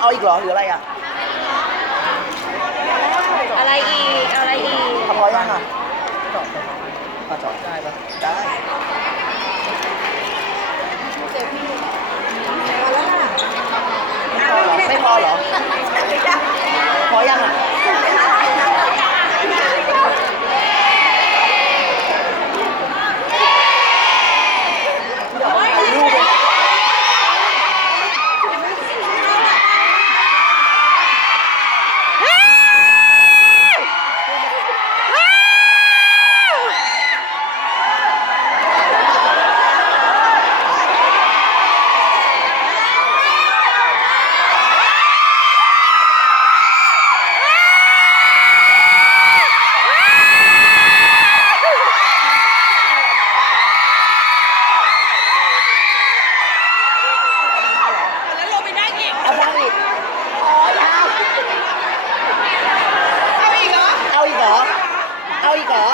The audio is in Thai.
เอาอีกเหรอหรืออะไรอะ อีกเหรอ